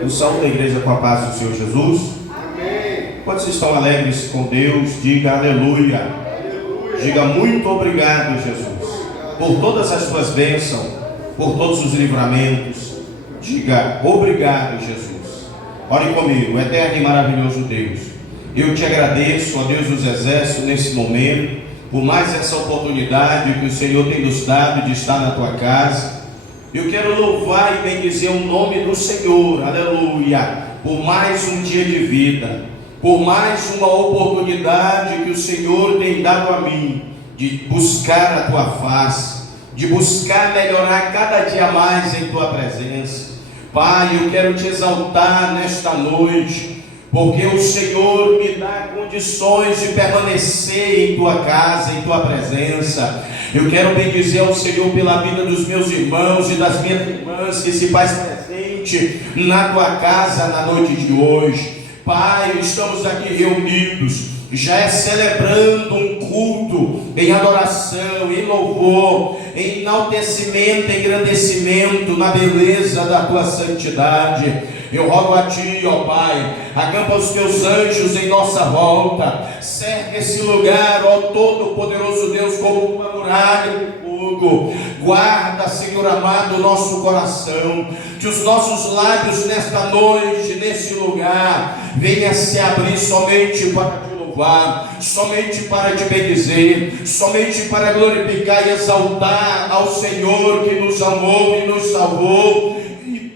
Eu saúdo a igreja com a paz do Senhor Jesus. Amém. Quando vocês estão alegres com Deus, diga aleluia. Aleluia. Diga muito obrigado, Jesus, por todas as tuas bênçãos, por todos os livramentos. Diga obrigado, Jesus. Ore comigo, eterno e maravilhoso Deus. Eu te agradeço, ó Deus dos exércitos, nesse momento, por mais essa oportunidade que o Senhor tem nos dado de estar na tua casa. Eu quero louvar e bendizer o nome do Senhor, aleluia, por mais um dia de vida, por mais uma oportunidade que o Senhor tem dado a mim, de buscar a tua face, de buscar melhorar cada dia mais em tua presença. Pai, eu quero te exaltar nesta noite, porque o Senhor me dá condições de permanecer em tua casa, em tua presença. Eu quero bendizer ao Senhor pela vida dos meus irmãos e das minhas irmãs que se faz presente na tua casa na noite de hoje. Pai, estamos aqui reunidos, já celebrando um culto em adoração, em louvor, em enaltecimento, engrandecimento na beleza da tua santidade. Eu rogo a ti, ó Pai, acampa os teus anjos em nossa volta, cerca esse lugar, ó Todo-Poderoso Deus, como uma muralha de fogo. Guarda, Senhor amado, o nosso coração, que os nossos lábios nesta noite, nesse lugar, venha se abrir somente para te louvar, somente para te bendizer, somente para glorificar e exaltar ao Senhor que nos amou e nos salvou.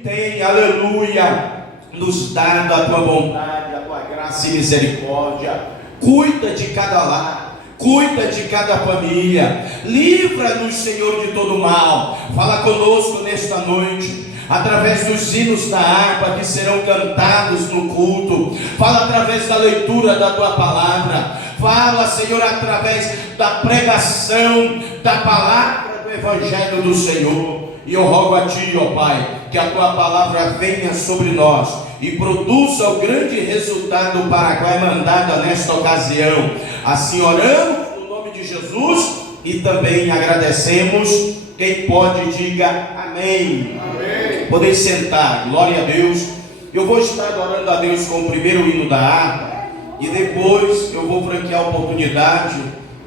Tem, aleluia, nos dado a tua bondade, a tua graça e misericórdia. Cuida de cada lar, cuida de cada família, livra-nos, Senhor, de todo mal. Fala conosco nesta noite, através dos hinos da harpa que serão cantados no culto. Fala através da leitura da tua palavra. Fala, Senhor, através da pregação da palavra do Evangelho do Senhor. E eu rogo a ti, ó Pai, que a tua palavra venha sobre nós e produza o grande resultado para a qual é mandada nesta ocasião. Assim oramos no nome de Jesus e também agradecemos. Quem pode, diga amém. Amém. Podem sentar, glória a Deus. Eu vou estar adorando a Deus com o primeiro hino da harpa e depois eu vou franquear a oportunidade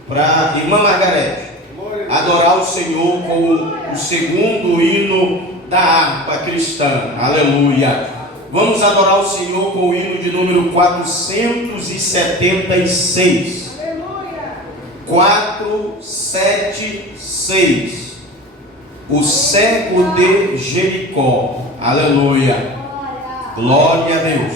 para a irmã Margarete adorar o Senhor com o segundo hino da harpa cristã, aleluia. Vamos adorar o Senhor com o hino de número 476, 476, o cego de Jericó, aleluia, glória a Deus.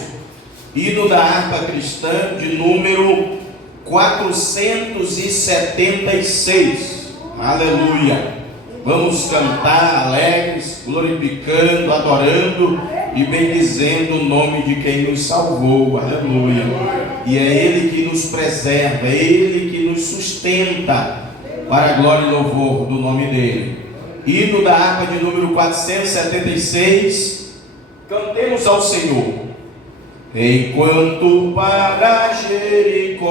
Hino da harpa cristã de número 476, aleluia. Vamos cantar alegres, glorificando, adorando e bendizendo o nome de quem nos salvou, aleluia. E é Ele que nos preserva, é Ele que nos sustenta para a glória e louvor do nome dEle. Hino da harpa de número 476, cantemos ao Senhor. Enquanto para Jericó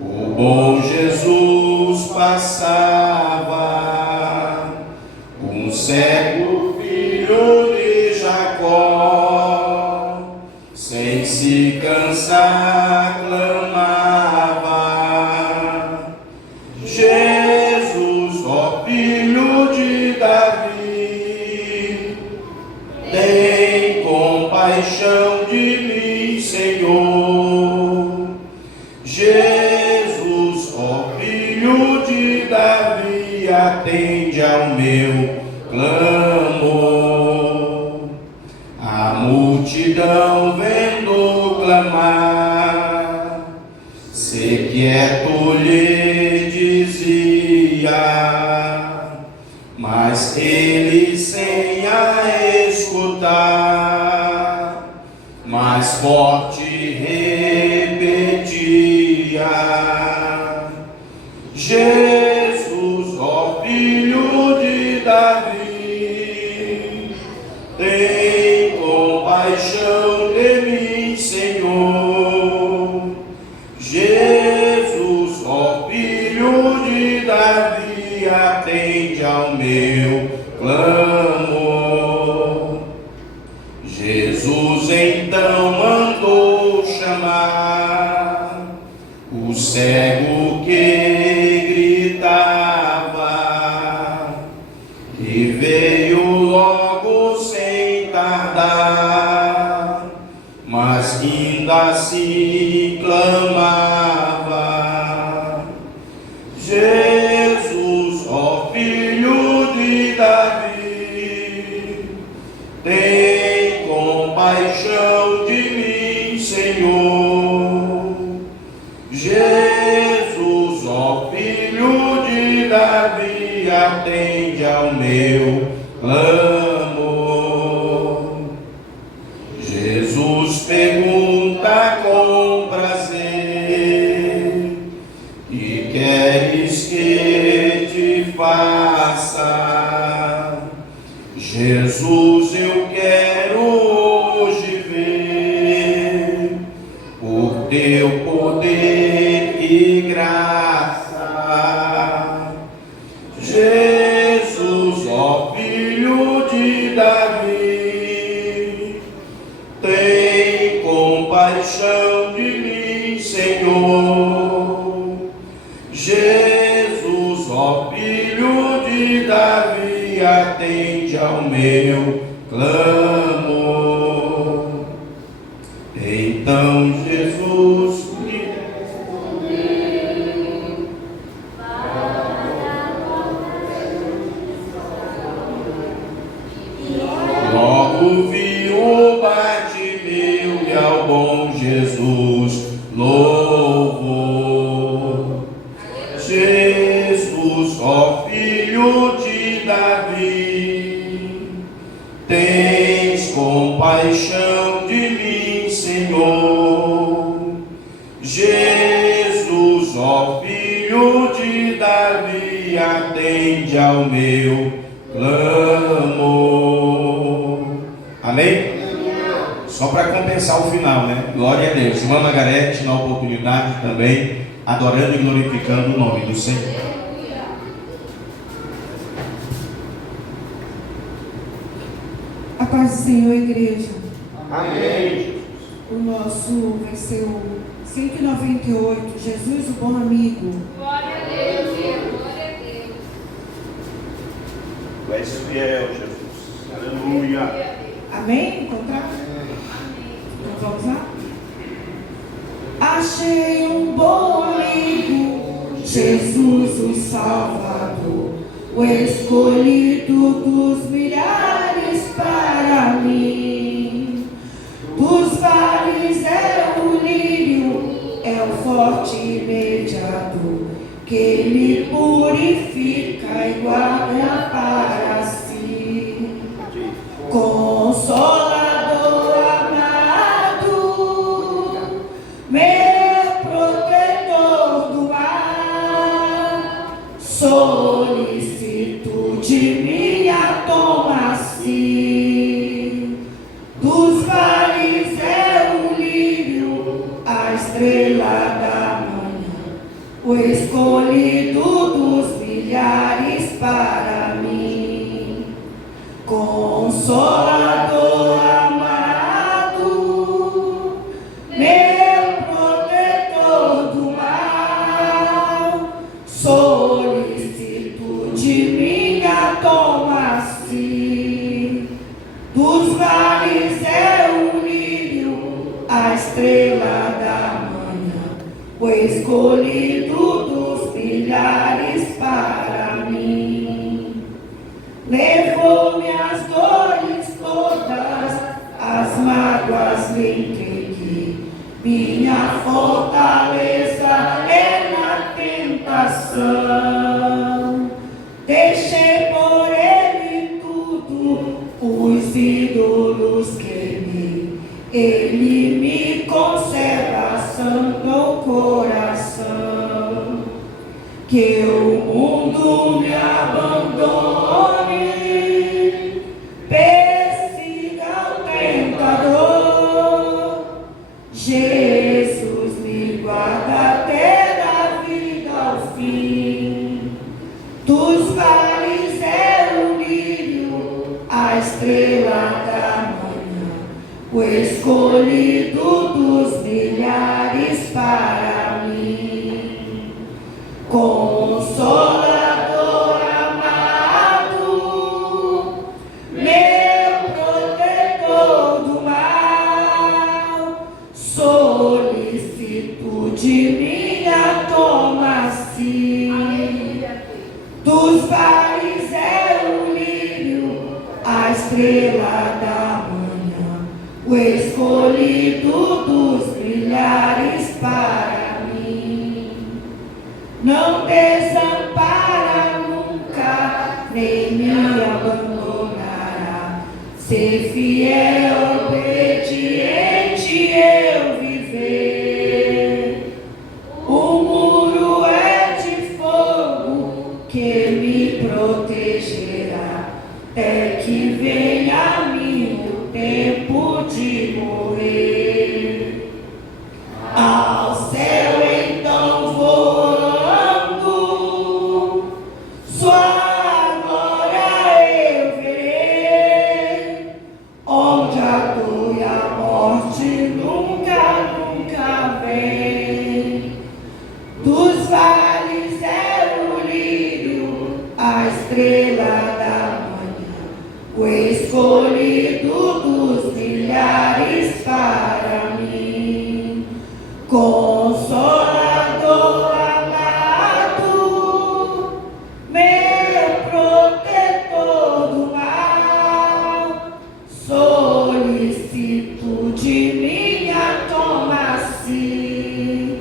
o bom Jesus passava, um cego filho de Jacó, sem se cansar clamava: Jesus, ó filho de Davi, tem compaixão de mim, Senhor. Jesus, ó filho de Davi, atende ao meu clamor. A multidão vendo clamar, se quieto lhe dizia, mas ele sem a escutar, mais forte repetia: Jesus, ó filho de Davi, tem compaixão de mim, Senhor. Jesus, ó filho de Davi, atende ao meu clamor. Jesus então mandou chamar o cego que gritava, e veio logo sem tardar, mas ainda assim clamava: Jesus, ó filho de Davi, tem compaixão de mim, Senhor. Jesus, ó filho de Davi, atende ao meu clamor. Jesus pergunta com prazer: que queres que te faça? Jesus, eu quero hoje ver o teu poder e graça. Jesus, ó filho de Davi, tem compaixão de mim, Senhor. Jesus, ó filho de Davi, atende ao meu clamor. Então Jesus lhe respondeu: logo viu Bartimeu e ao bom Jesus louvou. Jesus, ó filho de Davi, tens compaixão de mim, Senhor. Jesus, ó filho de Davi, atende ao meu clamor. Amém? Só para compensar o final, né? Glória a Deus. Irmã Margarete, na oportunidade também, adorando e glorificando o nome do Senhor. A paz do Senhor, igreja. Amém. O nosso vai ser o 198, Jesus, o bom amigo. Glória a Deus, glória a Deus. Tu és fiel, Jesus. Aleluia. Amém? Encontrar? Então vamos lá? Achei um bom amigo, Jesus o Salvador, o escolhido dos milhares para mim. Dos vales é o lírio, é o forte mediador, que me purifica e guarda para si. Consolador amado, meu protetor do mar, solicitude minha toma-se. Dos vales é o lírio, a estrela da manhã, o escolhido dos milhares para mim. Consolador amado, meu protetor do mal, solicitude minha toma-se. Dos vales é o lírio, a estrela da manhã, o escolhido dos milhares para mim. Levou minhas dores todas, as mágoas lhe entreguei. Minha fortaleza é na tentação. Deixei por ele tudo, os ídolos queimei. Ele me conserva santo coração. Que o mundo me abandone, persiga o tentador. Jesus me guarda até da vida ao fim. Dos vales é o lírio, a estrela da manhã, o escolhido dos milhares para mim, Consolador amado, meu protetor do mal, solicito de minha toma-se, dos vales é o lírio, a estrela da manhã, o escolhido dos milhares para mim. Não desampara nunca, nem me abandonará. Ser fiel, obediente eu viver. O muro é de fogo que me protegerá, até que venha a mim o tempo de morrer. Ao céu então voando, sua glória eu verei, onde a dor e a morte nunca, nunca vem. Dos vales é o lírio, a estrela da manhã, o escolhido dos milhares para mim, Consolador amado, meu protetor do mal, solicito de minha toma-se,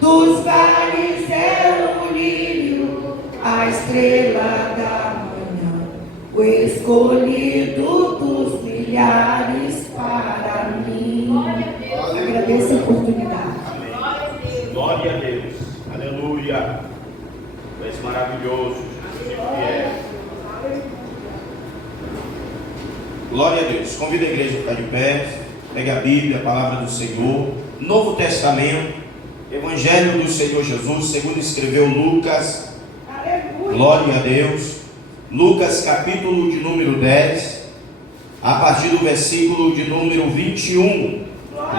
dos vales é o lírio, a estrela da manhã, o escolhido dos milhares para mim. Agradeço a oportunidade. Glória a Deus. Aleluia. Tu és maravilhoso, Jesus e fiel. Glória a Deus. Convido a igreja a ficar de pé. Pegue a Bíblia, a palavra do Senhor. Novo Testamento, Evangelho do Senhor Jesus, segundo escreveu Lucas. Aleluia. Glória a Deus. Lucas, capítulo de número 10, a partir do versículo de número 21.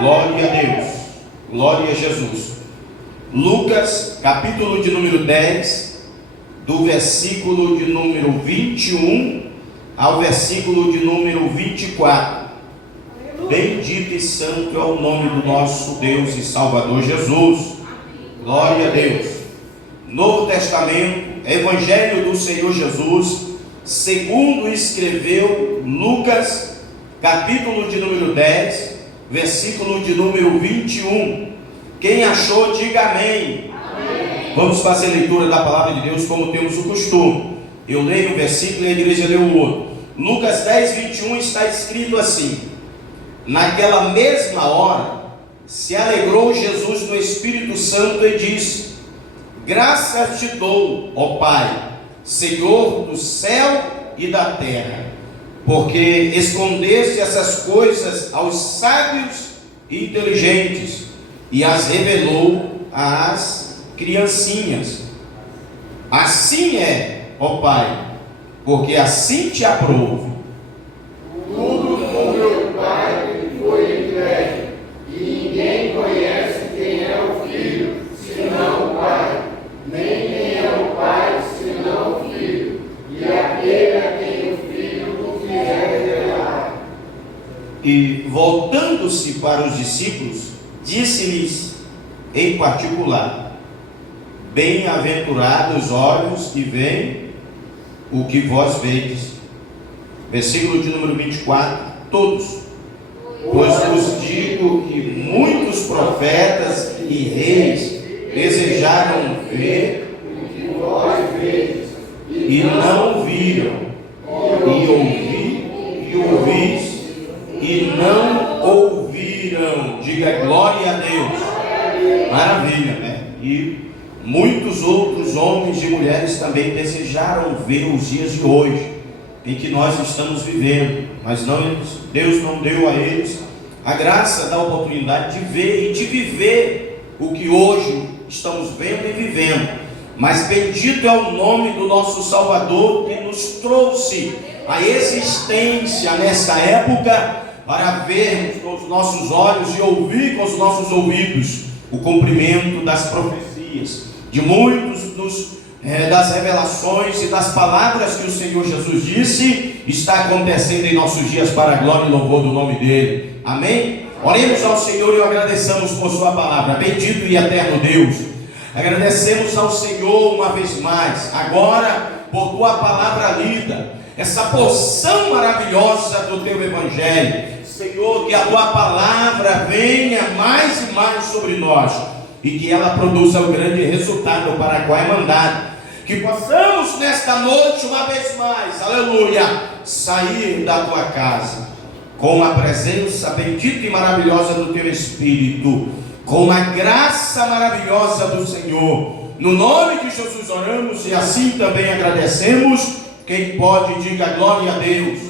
Glória a Deus. Glória a Jesus. Lucas, capítulo de número 10, do versículo de número 21 ao versículo de número 24. Bendito e santo é o nome do nosso Deus e Salvador Jesus. Glória a Deus. Novo Testamento, Evangelho do Senhor Jesus, segundo escreveu Lucas, capítulo de número 10, versículo de número 21. Quem achou, diga amém. Amém. Vamos fazer leitura da palavra de Deus como temos o costume. Eu leio um versículo e a igreja lê o outro. Lucas 10, 21 está escrito assim: naquela mesma hora se alegrou Jesus no Espírito Santo e disse: graças te dou, ó Pai, Senhor do céu e da terra, porque escondeste essas coisas aos sábios e inteligentes e as revelou às criancinhas. Assim é, ó Pai, porque assim te aprouve. Tudo com meu Pai me foi entregue, e ninguém conhece quem é o Filho, senão o Pai, nem quem é o Pai, senão o Filho, e aquele a quem o Filho o quiser revelar. E voltando-se para os discípulos, disse-lhes em particular: bem-aventurados os olhos que veem o que vós vedes. Versículo de número 24, todos. Pois vos digo que muitos profetas e reis desejaram ver O que vós vedes, e não viram, e ouvis e não ouviram. Diga glória a Deus. Maravilha, né? E muitos outros homens e mulheres também desejaram ver os dias de hoje, em que nós estamos vivendo, mas Deus não deu a eles a graça da oportunidade de ver e de viver o que hoje estamos vendo e vivendo. Mas bendito é o nome do nosso Salvador, que nos trouxe a existência nessa época, para vermos com os nossos olhos e ouvir com os nossos ouvidos o cumprimento das profecias, de muitos das revelações e das palavras que o Senhor Jesus disse, está acontecendo em nossos dias para a glória e louvor do nome dele. Amém? Oremos ao Senhor e o agradecemos por sua palavra. Bendito e eterno Deus, agradecemos ao Senhor uma vez mais, agora por tua palavra lida, essa porção maravilhosa do teu evangelho. Senhor, que a tua palavra venha mais e mais sobre nós e que ela produza o grande resultado para qual é mandado. Que possamos nesta noite, uma vez mais, aleluia, sair da tua casa com a presença bendita e maravilhosa do teu Espírito, com a graça maravilhosa do Senhor. No nome de Jesus oramos e assim também agradecemos. Quem pode, diga glória a Deus.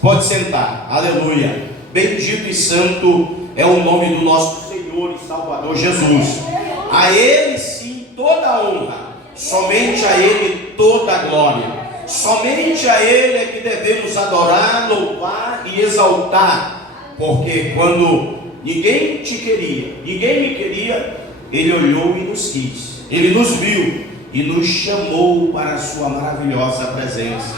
Pode sentar, aleluia. Bendito e santo é o nome do nosso Senhor e Salvador Jesus. A Ele sim toda a honra, somente a Ele toda a glória, somente a Ele é que devemos adorar, louvar e exaltar, porque quando ninguém te queria, ninguém me queria, Ele olhou e nos quis, Ele nos viu e nos chamou para a sua maravilhosa presença,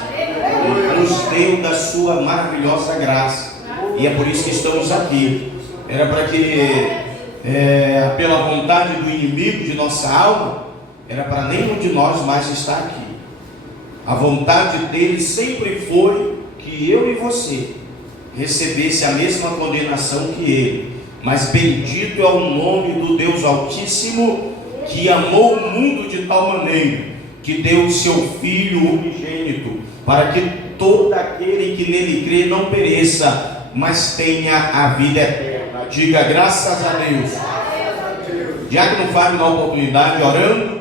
nos deu da sua maravilhosa graça, e é por isso que estamos aqui. Era para que, pela vontade do inimigo de nossa alma, era para nenhum de nós mais estar aqui. A vontade dele sempre foi que eu e você recebesse a mesma condenação que ele, mas bendito é o nome do Deus Altíssimo, que amou o mundo de tal maneira que deu o seu Filho unigênito, para que todo aquele que nele crê não pereça, mas tenha a vida eterna. Diga graças a Deus. Diácono Fábio, na oportunidade, orando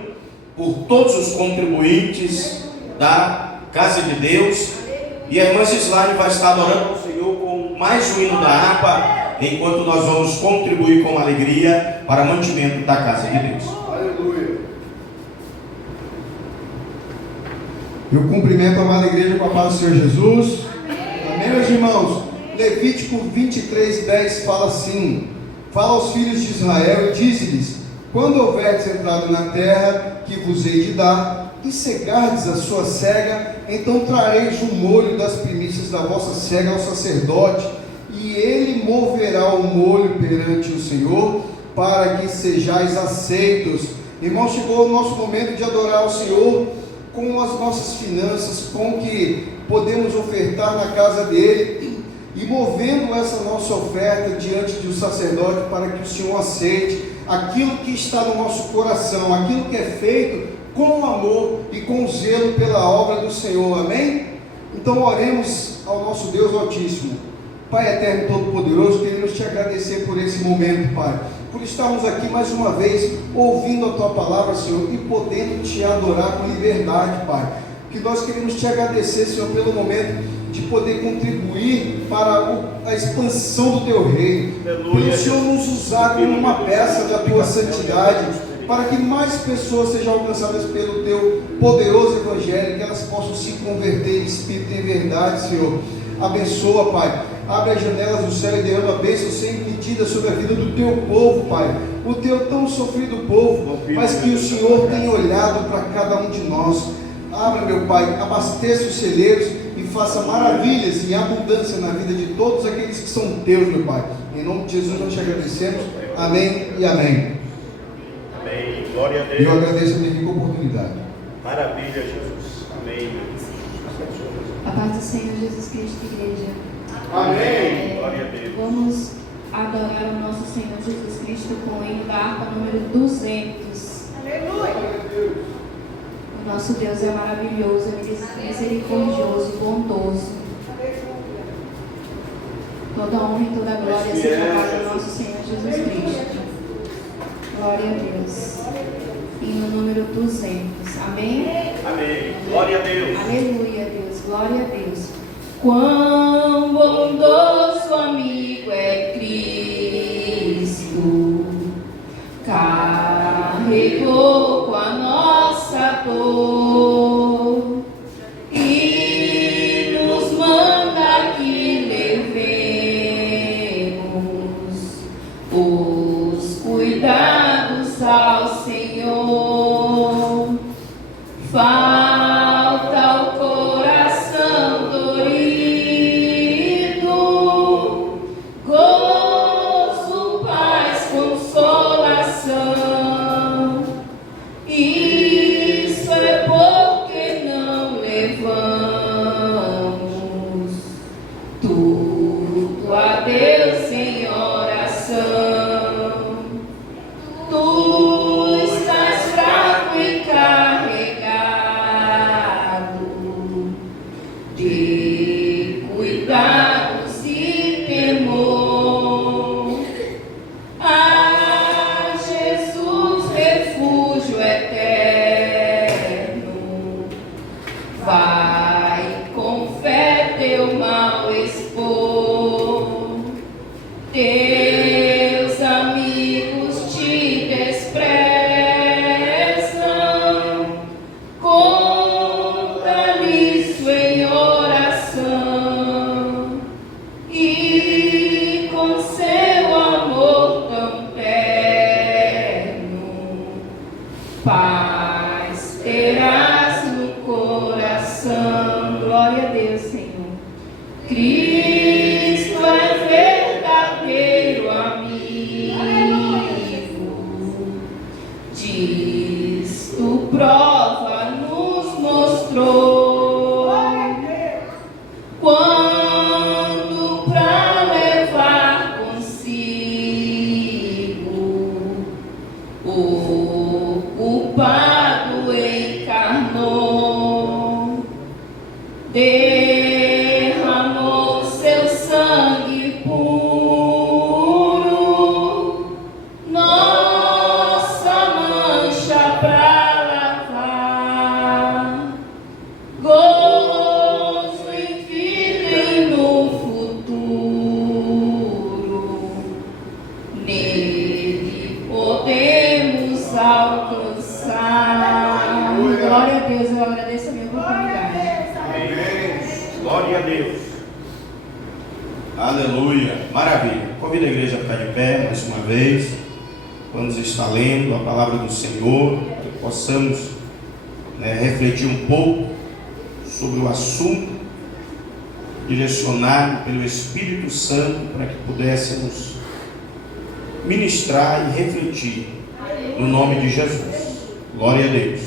por todos os contribuintes da Casa de Deus, e a irmã Gislaine vai estar adorando ao Senhor com mais um hino da harpa, enquanto nós vamos contribuir com alegria para o mantimento da Casa de Deus. Aleluia. Eu cumprimento a amada igreja com a paz do Senhor Jesus. Amém, meus irmãos? Levítico 23:10 fala assim: fala aos filhos de Israel e dize-lhes: quando houverdes entrado na terra que vos hei de dar, e cegardes a sua cega, então trareis o molho das primícias da vossa cega ao sacerdote, e ele moverá o molho perante o Senhor, para que sejais aceitos. Irmão, chegou o nosso momento de adorar o Senhor com as nossas finanças, com o que podemos ofertar na casa dele, e movendo essa nossa oferta diante do sacerdote, para que o Senhor aceite aquilo que está no nosso coração, aquilo que é feito com amor e com zelo pela obra do Senhor. Amém? Então oremos ao nosso Deus Altíssimo. Pai eterno e todo-poderoso, queremos te agradecer por esse momento, Pai, por estarmos aqui mais uma vez ouvindo a tua palavra, Senhor, e podendo te adorar com liberdade, Pai. Que nós queremos te agradecer, Senhor, pelo momento de poder contribuir para a expansão do teu reino, pelo Senhor nos usar como uma peça da tua santidade, para que mais pessoas sejam alcançadas pelo teu poderoso evangelho, que elas possam se converter em espírito e em verdade, Senhor. Abençoa, Pai, abre as janelas do céu e derrama a bênção sem medida sobre a vida do teu povo, Pai, o teu tão sofrido povo, mas que o Senhor tem olhado para cada um de nós. Abra, meu Pai, abasteça os celeiros e faça maravilhas e abundância na vida de todos aqueles que são teus, meu Pai. Em nome de Jesus nós te agradecemos. Amém e amém. Amém. Glória a Deus. E eu agradeço a minha rica oportunidade. Maravilha, Jesus. Amém. A paz do Senhor Jesus Cristo, igreja. Amém. Glória a Deus. Vamos adorar o nosso Senhor Jesus Cristo com o hino da harpa número 200. Aleluia. O nosso Deus é maravilhoso, ele é misericordioso e bondoso. Toda honra e toda glória seja para o nosso Senhor Jesus Cristo. Glória a Deus. Hino número 200. Amém? Amém. Glória a Deus. Aleluia, Deus. Glória a Deus. Quão bondoso amigo é Cristo, carregou com a nossa dor e nos manda que levemos pra levar consigo. O culpado encarnou, derramou seu sangue puro, nossa mancha pra lavar, gozo infinito no futuro, nele podemos alcançar. Glória a Deus, eu agradeço a minha oportunidade. Amém. Glória a Deus. Aleluia, maravilha. Convido a igreja a ficar de pé mais uma vez. Vamos estar lendo a palavra do Senhor, para que possamos refletir um pouco sobre o assunto, direcionado pelo Espírito Santo, para que pudéssemos ministrar e refletir no nome de Jesus. Glória a Deus.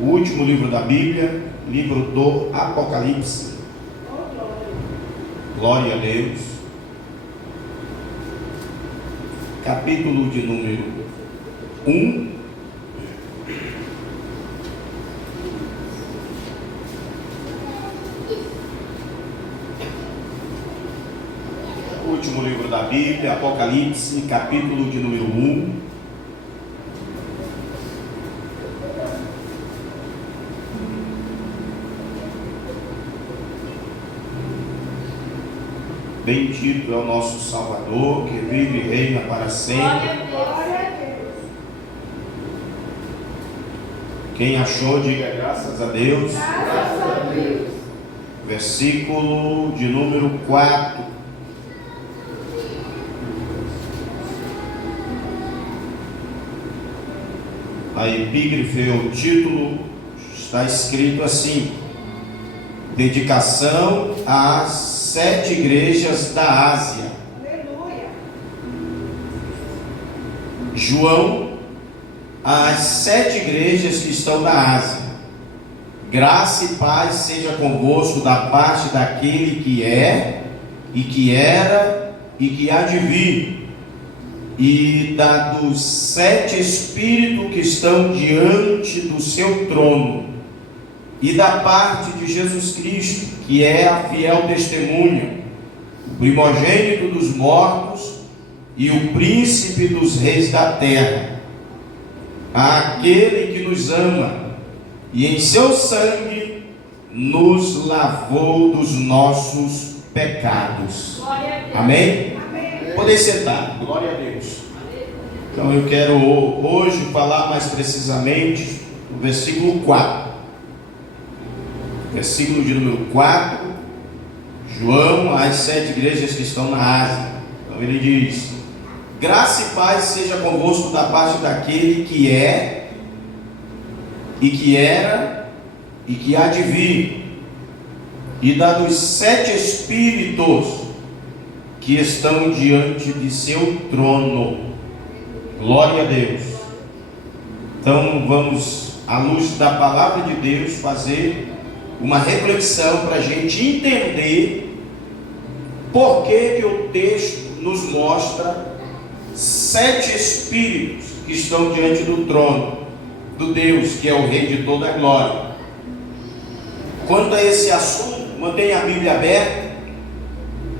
O último livro da Bíblia, livro do Apocalipse. Glória a Deus. Capítulo de número 1. O último livro da Bíblia, Apocalipse, capítulo de número 1. Bendito é o nosso Salvador, que vive e reina para sempre. Quem achou, diga graças a Deus. Graças a Deus. Versículo de número 4. A epígrafe, o título, está escrito assim: Dedicação às 7 igrejas da Ásia. Aleluia. João, às 7 igrejas que estão na Ásia. Graça e paz seja convosco da parte daquele que é, e que era, e que há de vir, e da dos 7 espíritos que estão diante do seu trono, e da parte de Jesus Cristo, que é a fiel testemunha, o primogênito dos mortos e o príncipe dos reis da terra, aquele que nos ama e em seu sangue nos lavou dos nossos pecados. Amém? Podem sentar. Glória a Deus. Então eu quero hoje falar mais precisamente no versículo 4. Versículo de número 4, João, às 7 igrejas que estão na Ásia. Então ele diz: graça e paz seja convosco da parte daquele que é, e que era, e que há de vir, e da dos 7 espíritos que estão diante de seu trono. Glória a Deus. Então vamos, à luz da palavra de Deus, fazer uma reflexão para a gente entender por que o texto nos mostra 7 espíritos que estão diante do trono do Deus que é o Rei de toda a glória. Quanto a esse assunto, mantenha a Bíblia aberta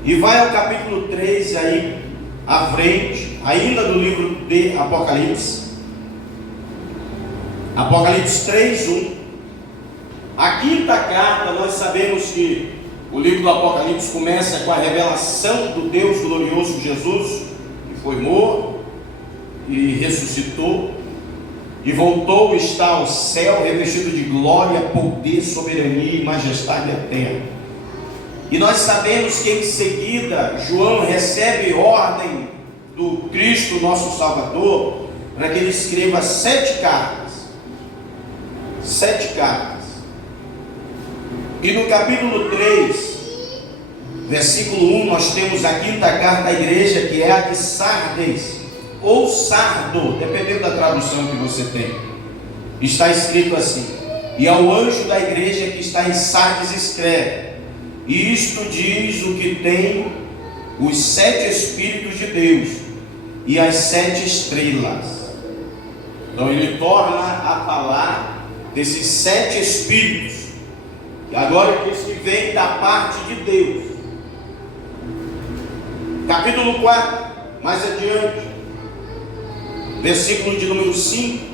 e vai ao capítulo 3 aí à frente, ainda do livro de Apocalipse. Apocalipse 3:1. A quinta carta, nós sabemos que o livro do Apocalipse começa com a revelação do Deus glorioso Jesus, que foi morto e ressuscitou e voltou a estar ao céu, revestido de glória, poder, soberania e majestade eterna. E nós sabemos que em seguida João recebe ordem do Cristo, nosso Salvador, para que ele escreva 7 cartas. 7 cartas. E no capítulo 3, versículo 1, nós temos a quinta carta à igreja, que é a de Sardes, ou Sardo, dependendo da tradução que você tem. Está escrito assim: e ao anjo da igreja que está em Sardes escreve: Isto diz o que tem os 7 Espíritos de Deus e as 7 estrelas. Então ele torna a falar desses 7 Espíritos, que agora diz que vem da parte de Deus. Capítulo 4, mais adiante, versículo de número 5.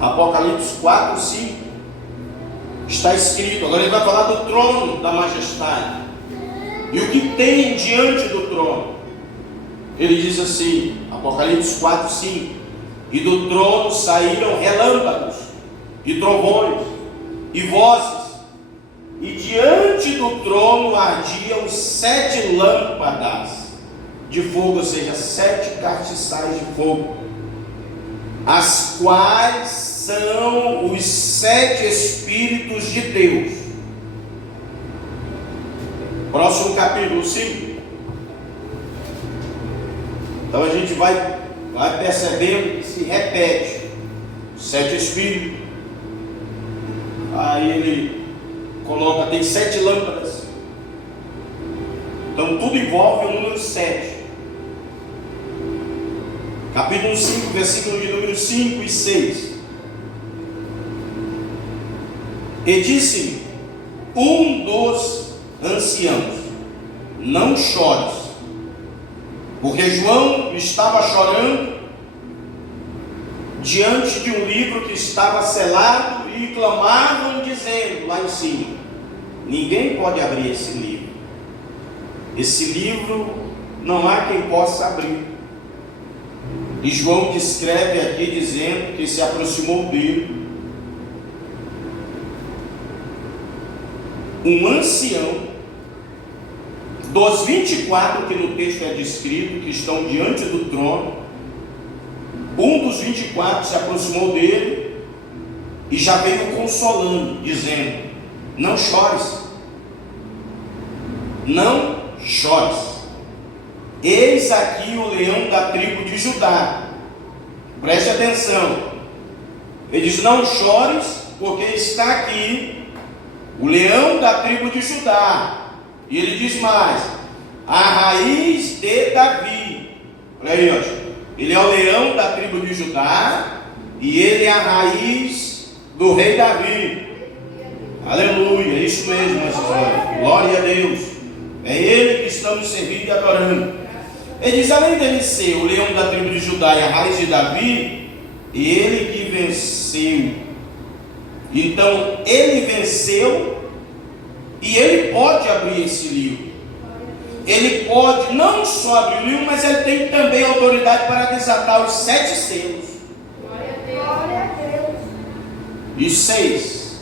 Apocalipse 4, 5. Está escrito, agora ele vai falar do trono da majestade e o que tem diante do trono. Ele diz assim, Apocalipse 4, 5: e do trono saíram relâmpagos e trovões e vozes, e diante do trono ardiam 7 lâmpadas de fogo, ou seja, 7 castiçais de fogo, as quais são os 7 Espíritos de Deus. Próximo capítulo 5. Então a gente vai percebendo que se repete 7 Espíritos. Aí ele coloca, tem 7 lâmpadas. Então tudo envolve o número 7. Capítulo 5, versículo de número 5 e 6. E disse um dos anciãos: não chores, porque João estava chorando diante de um livro que estava selado, e clamavam dizendo lá em cima: ninguém pode abrir esse livro. Esse livro não há quem possa abrir. E João descreve aqui dizendo que se aproximou dele um ancião dos 24 que no texto é descrito, que estão diante do trono. Um dos 24 se aproximou dele e já veio consolando, dizendo: não chores, não chores, eis aqui o leão da tribo de Judá. Preste atenção, ele diz: não chores, porque está aqui o leão da tribo de Judá. E ele diz mais: a raiz de Davi. Olha aí, ó. Ele é o leão da tribo de Judá e ele é a raiz do rei Davi. Aleluia, é isso mesmo, essa história. Glória a Deus. É ele que estamos servindo e adorando. Ele diz: além dele ser o leão da tribo de Judá e a raiz de Davi, ele que venceu. Então ele venceu e ele pode abrir esse livro. Ele pode não só abrir o livro, mas ele tem também autoridade para desatar os 7 selos. Glória a Deus. E 6.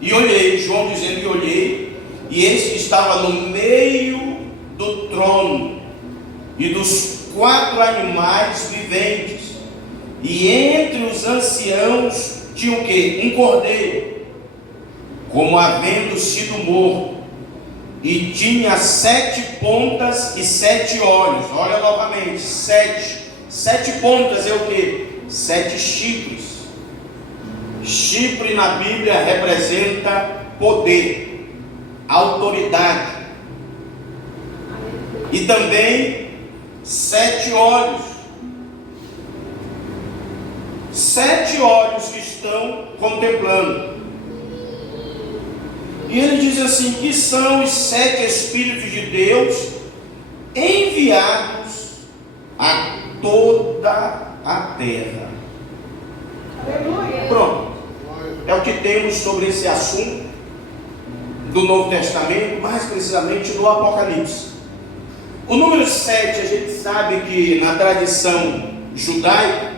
E olhei, João dizendo: e olhei, e eis que estava no meio do trono e dos 4 animais viventes, e entre os anciãos tinha o quê? Um cordeiro, como havendo sido morto, e tinha 7 pontas e 7 olhos. Olha novamente, 7 pontas é o quê? 7 chifres. Chifre na Bíblia representa poder, autoridade, e também 7 olhos. 7 olhos que estão contemplando. E ele diz assim: que são os 7 Espíritos de Deus enviados a toda a terra. Aleluia. Pronto. É o que temos sobre esse assunto do Novo Testamento, mais precisamente no Apocalipse. O número 7, a gente sabe que na tradição judaica,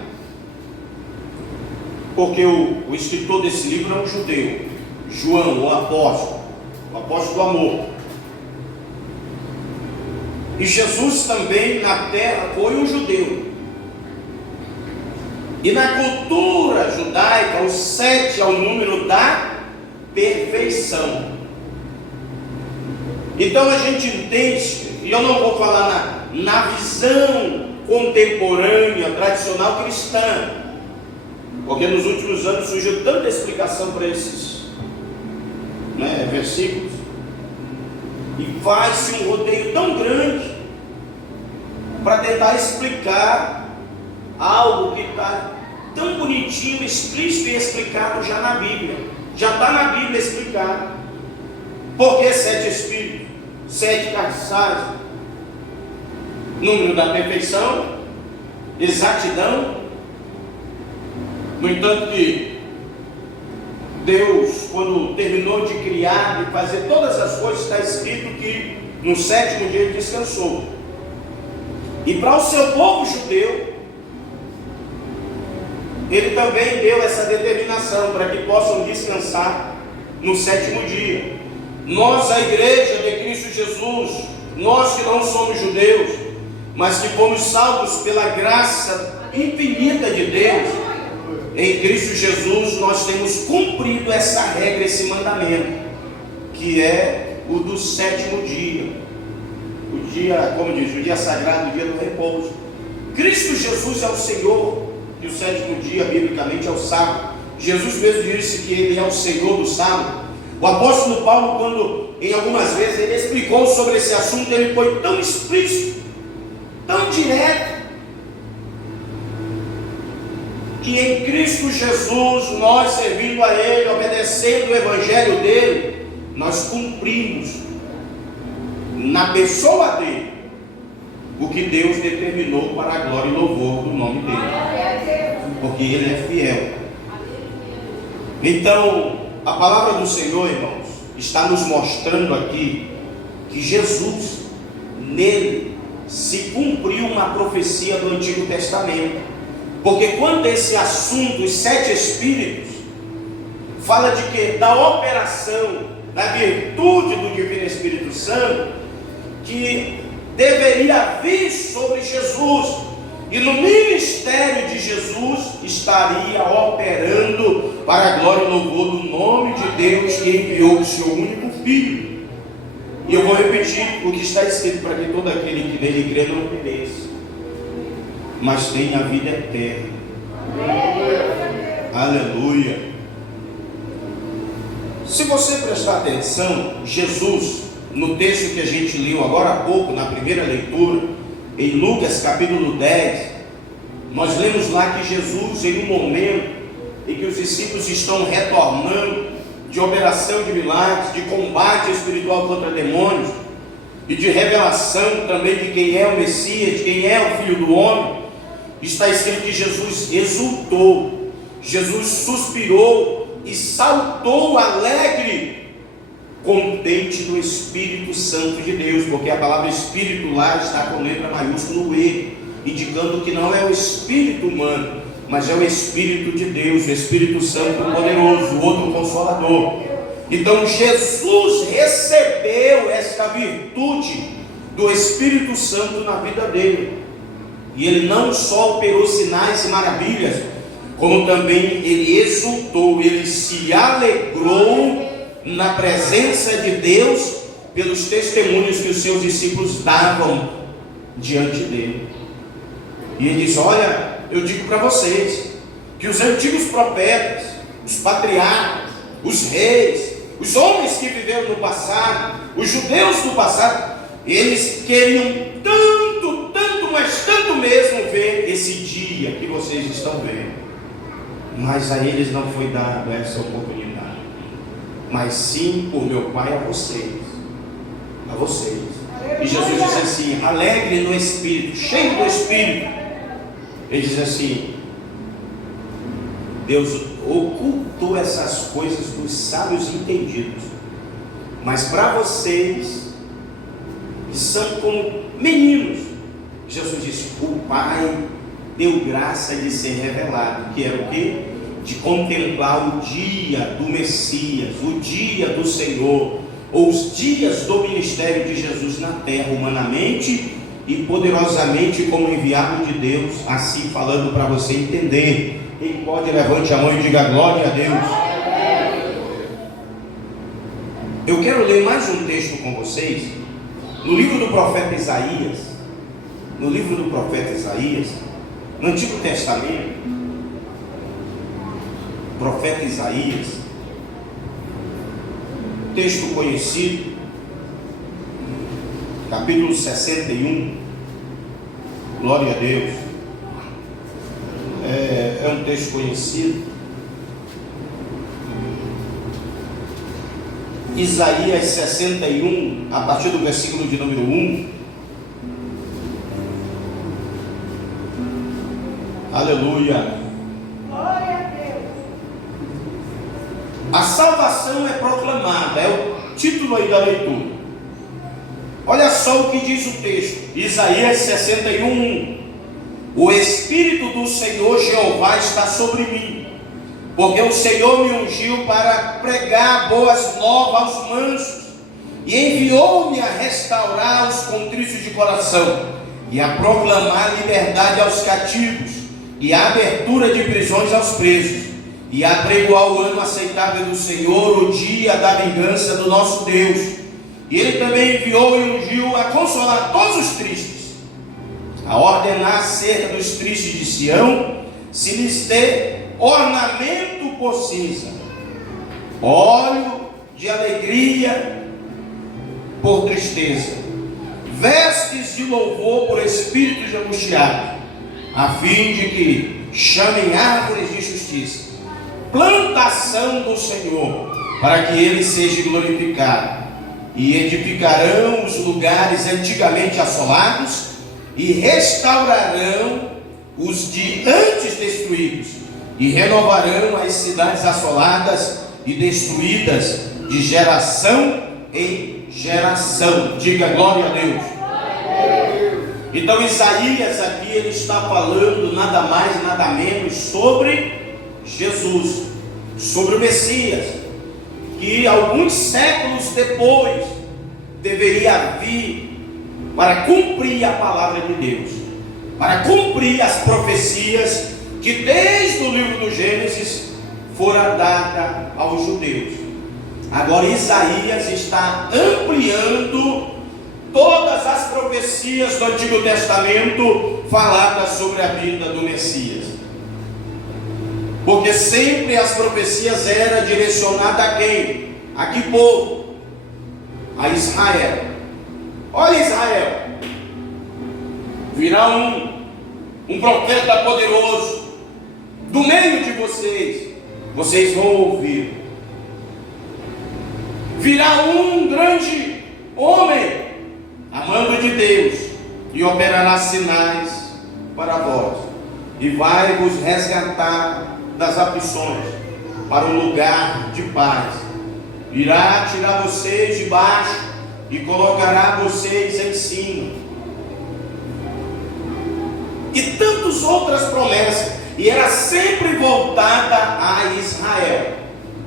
porque o escritor desse livro é um judeu, João, o apóstolo do amor. E Jesus também na terra foi um judeu. E na cultura judaica, o 7 é o número da perfeição. Então a gente entende, e eu não vou falar na visão contemporânea, tradicional cristã, Porque nos últimos anos surgiu tanta explicação para esses versículos, e faz-se um rodeio tão grande para tentar explicar algo que está tão bonitinho, explícito e explicado já na Bíblia. Já está na Bíblia explicado. Por que 7 espíritos? 7 castiçais? Número da perfeição? Exatidão? No entanto que Deus, quando terminou de criar e fazer todas as coisas, está escrito que no 7º dia ele descansou. E para o seu povo judeu, ele também deu essa determinação para que possam descansar no 7º dia. Nós, a igreja de Cristo Jesus, nós que não somos judeus, mas que fomos salvos pela graça infinita de Deus, em Cristo Jesus nós temos cumprido essa regra, esse mandamento, que é o do 7º dia, o dia, como diz, o dia sagrado, o dia do repouso. Cristo Jesus é o Senhor, e o 7º dia, biblicamente, é o sábado. Jesus mesmo disse que Ele é o Senhor do sábado. O apóstolo Paulo, quando em algumas vezes ele explicou sobre esse assunto, ele foi tão explícito, tão direto, que em Cristo Jesus, nós servindo a Ele, obedecendo o Evangelho dele, nós cumprimos na pessoa dele o que Deus determinou para a glória e louvor do nome dele, porque Ele é fiel. Então, a palavra do Senhor, irmãos, está nos mostrando aqui que Jesus, nele, se cumpriu uma profecia do Antigo Testamento. Porque quando esse assunto, os 7 espíritos, fala de que? Da operação, da virtude do Divino Espírito Santo, que deveria vir sobre Jesus, e no ministério de Jesus estaria operando para a glória e louvor do nome de Deus, que enviou o seu único Filho. E eu vou repetir o que está escrito, para que todo aquele que nele crê não pereça, mas tenha a vida eterna. Aleluia. Se você prestar atenção, Jesus, no texto que a gente leu agora há pouco, na primeira leitura, em Lucas capítulo 10, nós lemos lá que Jesus, em um momento em que os discípulos estão retornando de operação de milagres, de combate espiritual contra demônios, e de revelação também de quem é o Messias, de quem é o Filho do Homem, está escrito que Jesus exultou, Jesus suspirou e saltou alegre, contente no Espírito Santo de Deus, porque a palavra Espírito lá está com letra maiúscula, o E, indicando que não é o Espírito humano, mas é o Espírito de Deus, o Espírito Santo poderoso, o outro Consolador. Então Jesus recebeu esta virtude do Espírito Santo na vida dele, e ele não só operou sinais e maravilhas, como também ele exultou, ele se alegrou na presença de Deus pelos testemunhos que os seus discípulos davam diante dele. E ele diz: olha, eu digo para vocês que os antigos profetas, os patriarcas, os reis, os homens que viveram no passado, os judeus do passado, eles queriam tanto, mas tanto mesmo ver esse dia que vocês estão vendo, mas a eles não foi dada essa oportunidade, mas sim por meu Pai a vocês. E Jesus diz assim, alegre no Espírito, cheio do Espírito, ele diz assim: Deus ocultou essas coisas dos sábios entendidos, mas para vocês que são como meninos, Jesus disse, o Pai deu graça de ser revelado, que era o quê? De contemplar o dia do Messias, o dia do Senhor, ou os dias do ministério de Jesus na terra, humanamente e poderosamente como enviado de Deus, assim falando para você entender. Quem pode, levante a mão e diga glória a Deus. Eu quero ler mais um texto com vocês, no livro do profeta Isaías, no Antigo Testamento, profeta Isaías, texto conhecido, capítulo 61, glória a Deus, é um texto conhecido. Isaías 61, a partir do versículo de número 1. Aleluia. Glória a Deus. A salvação é proclamada, é o título aí da leitura. Olha só o que diz o texto, Isaías 61, o Espírito do Senhor Jeová está sobre mim, porque o Senhor me ungiu para pregar boas novas aos mansos, e enviou-me a restaurar os contritos de coração, e a proclamar liberdade aos cativos, e a abertura de prisões aos presos, e a apregoar o ano aceitável do Senhor, o dia da vingança do nosso Deus. E ele também enviou e ungiu a consolar todos os tristes, a ordenar acerca dos tristes de Sião, se lhes dê ornamento por cinza, óleo de alegria por tristeza, vestes de louvor por espírito de angustiado, a fim de que chamem árvores de justiça, plantação do Senhor, para que ele seja glorificado. E edificarão os lugares antigamente assolados, e restaurarão os de antes destruídos, e renovarão as cidades assoladas e destruídas de geração em geração. Diga glória a Deus. Então Isaías aqui ele está falando nada mais nada menos sobre Jesus, sobre o Messias, que alguns séculos depois deveria vir para cumprir a palavra de Deus, para cumprir as profecias que desde o livro do Gênesis fora dada aos judeus. Agora Isaías está ampliando todas as profecias do Antigo Testamento faladas sobre a vida do Messias, porque sempre as profecias eram direcionadas a quem? A que povo? A Israel. Olha Israel, virá um profeta poderoso do meio de vocês vão ouvir. Virá um grande homem, amando de Deus, e operará sinais para vós, e vai vos resgatar das aflições para um lugar de paz. Irá tirar vocês de baixo e colocará vocês em cima. E tantas outras promessas, e era sempre voltada a Israel,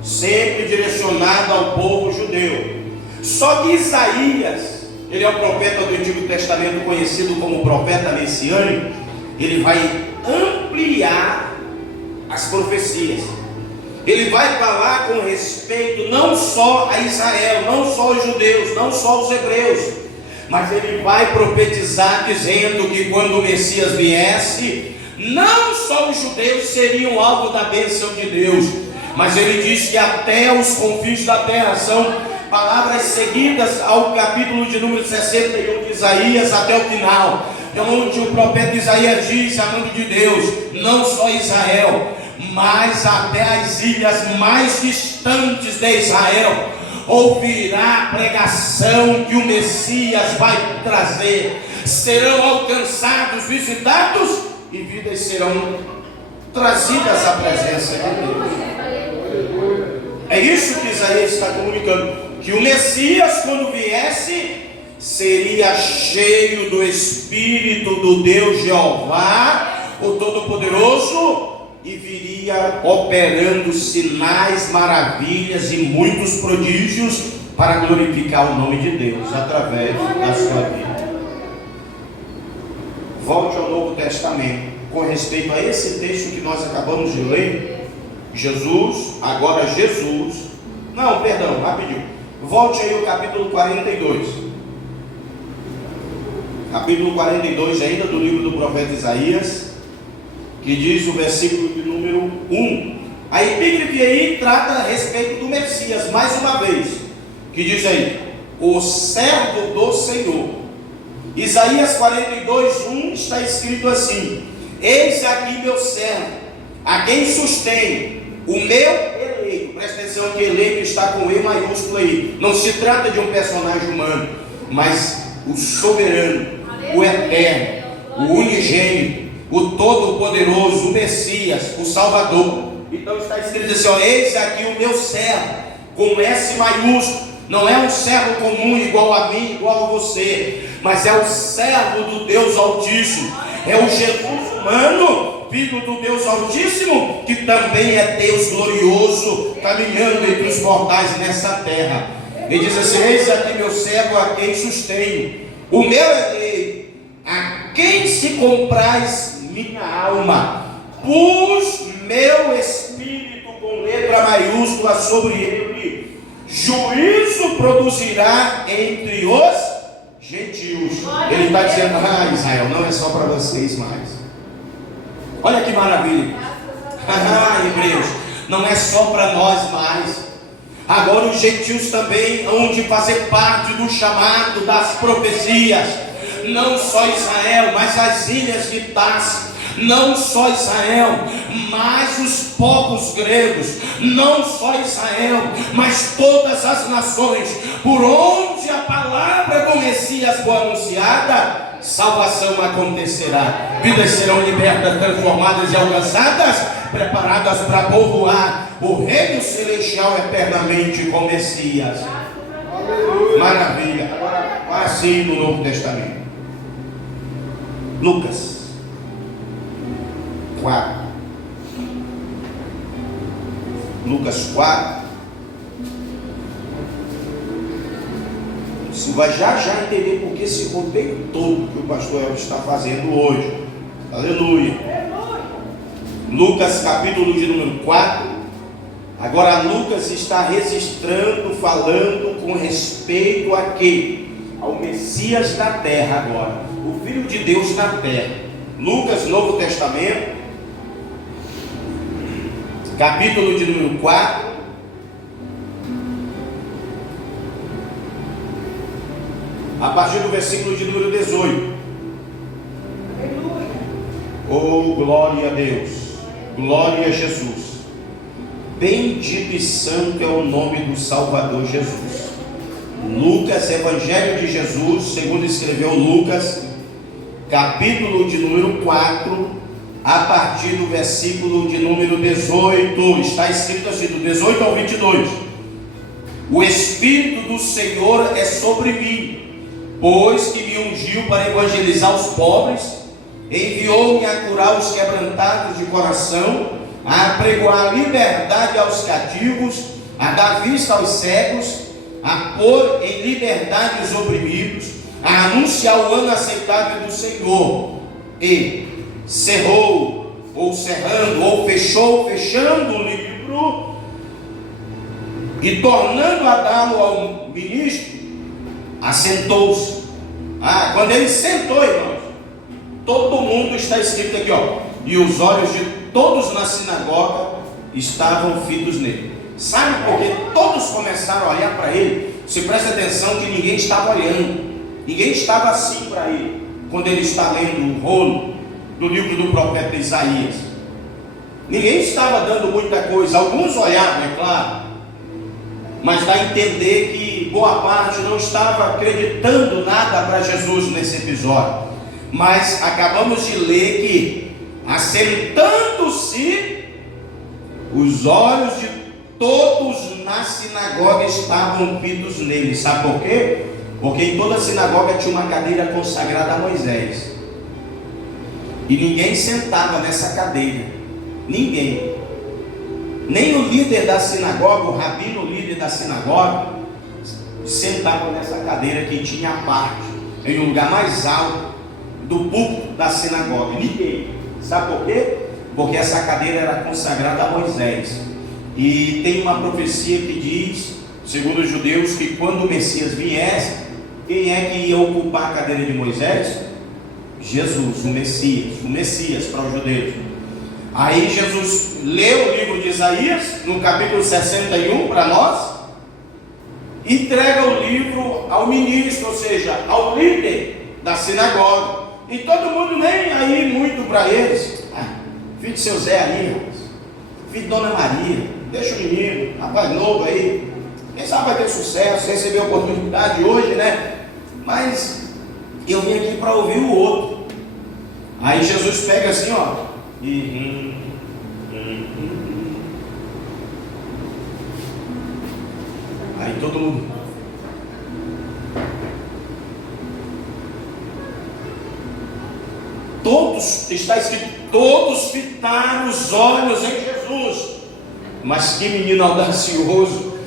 sempre direcionada ao povo judeu. Só que Isaías, ele é o profeta do Antigo Testamento conhecido como profeta messiânico, ele vai ampliar as profecias. Ele vai falar com respeito não só a Israel, não só aos judeus, não só aos hebreus, mas ele vai profetizar dizendo que quando o Messias viesse, não só os judeus seriam alvo da bênção de Deus, mas ele diz que até os confins da terra. São palavras seguidas ao capítulo de número 61 de Isaías até o final, onde o profeta Isaías diz, amando de Deus, não só Israel, mas até as ilhas mais distantes de Israel ouvirá a pregação que o Messias vai trazer. Serão alcançados, visitados, e vidas serão trazidas à presença de Deus. É isso que Isaías está comunicando, que o Messias, quando viesse, seria cheio do Espírito do Deus Jeová, o Todo-Poderoso, e viria operando sinais, maravilhas e muitos prodígios para glorificar o nome de Deus através da sua vida. Volte ao Novo Testamento com respeito a esse texto que nós acabamos de ler. Jesus, não, perdão, rapidinho, volte aí ao capítulo 42, capítulo 42 ainda do livro do profeta Isaías, que diz o versículo de número 1: A epígrafe aí trata a respeito do Messias, mais uma vez, que diz aí, o servo do Senhor. Isaías 42:1 está escrito assim: eis aqui meu servo, a quem sustém, o meu eleito. Presta atenção que eleito está com E maiúsculo aí. Não se trata de um personagem humano, mas o soberano, o eterno, o unigênito, o todo-poderoso, o Messias, o Salvador. Então está escrito assim, ó, eis aqui o meu servo, com S maiúsculo. Não é um servo comum igual a mim, igual a você, mas é o servo do Deus Altíssimo. É o Jesus humano, filho do Deus Altíssimo, que também é Deus glorioso, caminhando entre os mortais nessa terra. Ele diz assim, eis aqui meu servo, a quem sustenho, o meu eleito, a quem se compraz minha alma. Pus meu espírito com letra maiúscula sobre ele, juízo produzirá entre os gentios. Ele está dizendo, Israel, não é só para vocês mais. Olha que maravilha. Hebreus, não é só para nós mais. Agora os gentios também hão de fazer parte do chamado das profecias. Não só Israel, mas as ilhas de Tarsis. Não só Israel, mas os povos gregos. Não só Israel, mas todas as nações. Por onde a palavra do Messias for anunciada, salvação acontecerá. Vidas serão libertas, transformadas e alcançadas, preparadas para povoar o reino celestial eternamente com Messias. Maravilha. Agora sim, no Novo Testamento, Lucas 4. Lucas 4. Você vai já entender porque esse roteiro todo que o pastor Elvis está fazendo hoje. Aleluia. Lucas capítulo de número 4. Agora Lucas está registrando, falando com respeito a quê? Ao Messias da terra agora. O Filho de Deus na terra. Lucas, Novo Testamento, capítulo de número 4, a partir do versículo de número 18. Oh, glória a Deus, glória a Jesus. Bendito e santo é o nome do Salvador Jesus. Lucas, Evangelho de Jesus, segundo escreveu Lucas, capítulo de número 4, a partir do versículo de número 18, está escrito assim, do 18 ao 22. O Espírito do Senhor é sobre mim, pois que me ungiu para evangelizar os pobres, enviou-me a curar os quebrantados de coração, a apregoar liberdade aos cativos, a dar vista aos cegos, a pôr em liberdade os oprimidos, a anunciar o ano aceitável do Senhor. E cerrou, ou cerrando, ou fechou, fechando o livro, e tornando a dá-lo ao ministro, assentou-se. Quando ele sentou, irmãos, todo mundo, está escrito aqui, e os olhos de todos na sinagoga estavam fitos nele. Sabe por que todos começaram a olhar para ele? Você presta atenção que ninguém estava olhando, ninguém estava assim para ele, quando ele está lendo o rolo do livro do profeta Isaías. Ninguém estava dando muita coisa, alguns olhavam, é claro, mas dá a entender que boa parte não estava acreditando nada para Jesus nesse episódio. Mas acabamos de ler que, assentando-se, os olhos de todos na sinagoga estavam fitos nele. Sabe por quê? Porque em toda a sinagoga tinha uma cadeira consagrada a Moisés, e ninguém sentava nessa cadeira, ninguém, nem o líder da sinagoga, o rabino, o líder da sinagoga, sentava nessa cadeira que tinha a parte, em um lugar mais alto do púlpito da sinagoga, ninguém. Sabe por quê? Porque essa cadeira era consagrada a Moisés. E tem uma profecia que diz, segundo os judeus, que quando o Messias viesse, quem é que ia ocupar a cadeira de Moisés? Jesus, o Messias para os judeus. Aí Jesus leu o livro de Isaías, no capítulo 61 para nós, entrega o livro ao ministro, ou seja, ao líder da sinagoga. E todo mundo nem aí muito para eles. Filho de seu Zé aí, filho de Dona Maria, deixa o menino, rapaz novo aí, quem sabe vai ter sucesso, receber a oportunidade hoje, né? Mas eu vim aqui para ouvir o outro. Aí Jesus pega assim, ó, aí todo mundo. Todos, está escrito, todos fitaram os olhos em Jesus. Mas que menino audacioso.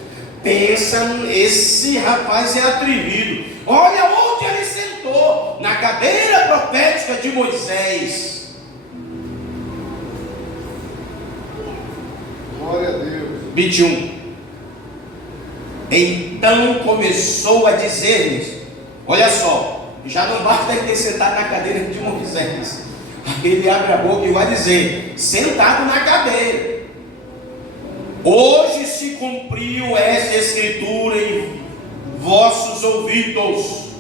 Pensa, esse rapaz é atrevido. Olha onde ele sentou, na cadeira profética de Moisés. Glória a Deus. 21. Então começou a dizer-lhes, olha só, já não basta ele ter sentado na cadeira de Moisés. Ele abre a boca e vai dizer, sentado na cadeira, hoje se cumpriu essa escritura em vossos ouvidos.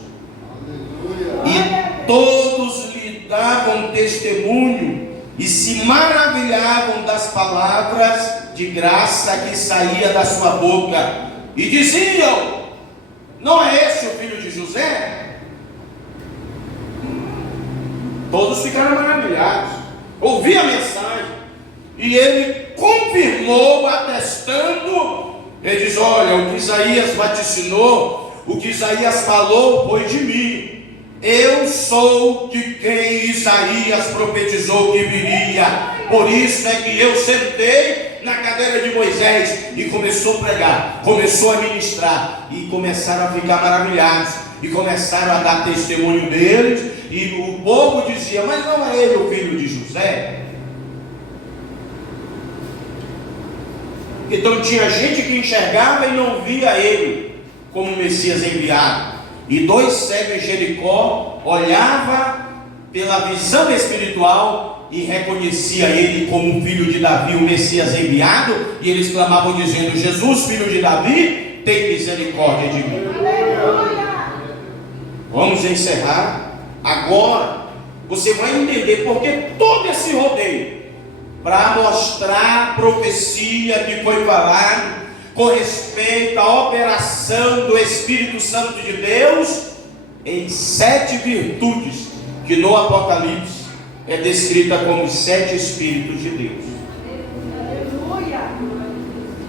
Aleluia. E todos lhe davam testemunho e se maravilhavam das palavras de graça que saía da sua boca. E diziam, não é esse o filho de José? Todos ficaram maravilhados, ouvi a mensagem, e ele confirmou, atestando, ele diz, olha, o que Isaías vaticinou, o que Isaías falou foi de mim, eu sou de quem Isaías profetizou que viria, por isso é que eu sentei na cadeira de Moisés, e começou a pregar, começou a ministrar, e começaram a ficar maravilhados, e começaram a dar testemunho deles, e o povo dizia, mas não é ele o filho de José? Então tinha gente que enxergava e não via ele como Messias enviado, e dois cegos em Jericó olhavam pela visão espiritual e reconhecia ele como um filho de Davi, o Messias enviado, e eles clamavam dizendo, Jesus, filho de Davi, tem misericórdia de mim. Vamos encerrar. Agora você vai entender porque todo esse rodeio, para mostrar a profecia que foi falada com respeito à operação do Espírito Santo de Deus em 7 virtudes que no Apocalipse é descrita como 7 Espíritos de Deus.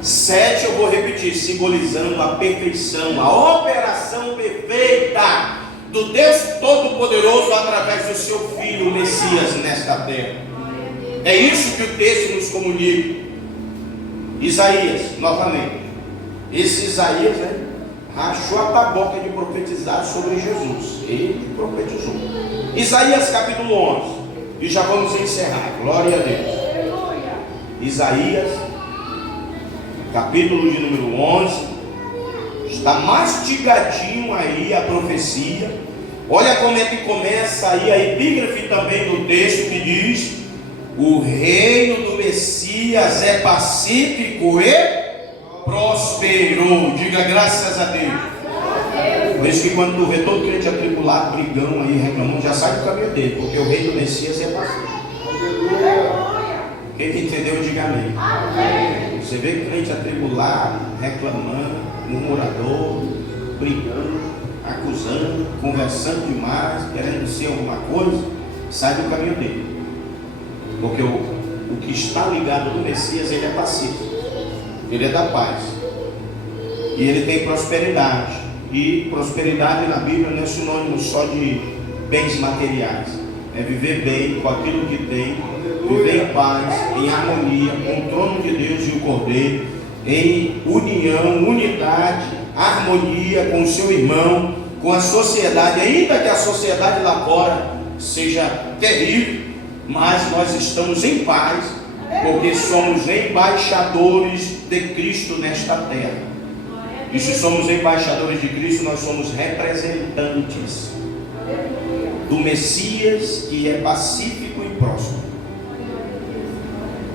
7 eu vou repetir, simbolizando a perfeição, a operação perfeita do Deus Todo-Poderoso através do seu Filho, o Messias, nesta terra. É isso que o texto nos comunica. Isaías, novamente. Esse Isaías, rachou a taboca de profetizar sobre Jesus. Ele profetizou. Isaías capítulo 11. E já vamos encerrar. Glória a Deus. Isaías, capítulo de número 11. Está mastigadinho aí a profecia. Olha como é que começa aí a epígrafe também do texto que diz: o reino do Messias é pacífico e prosperou. Diga graças a Deus. Por isso que quando tu vê todo crente atribulado, brigão aí, reclamando, já sai do caminho dele, porque o reino do Messias é pacífico. Quem entendeu, diga amém. Você vê crente atribulado, reclamando, murmurador, brigando, acusando, conversando demais, querendo ser alguma coisa, sai do caminho dele. Porque o que está ligado no Messias, ele é pacífico, ele é da paz, e ele tem prosperidade. E prosperidade na Bíblia não é sinônimo só de bens materiais, é viver bem com aquilo que tem, viver em paz, em harmonia com o trono de Deus e o Cordeiro, em união, unidade, harmonia com o seu irmão, com a sociedade, ainda que a sociedade lá fora seja terrível, mas nós estamos em paz, porque somos embaixadores de Cristo nesta terra. E se somos embaixadores de Cristo, nós somos representantes do Messias, que é pacífico e próspero.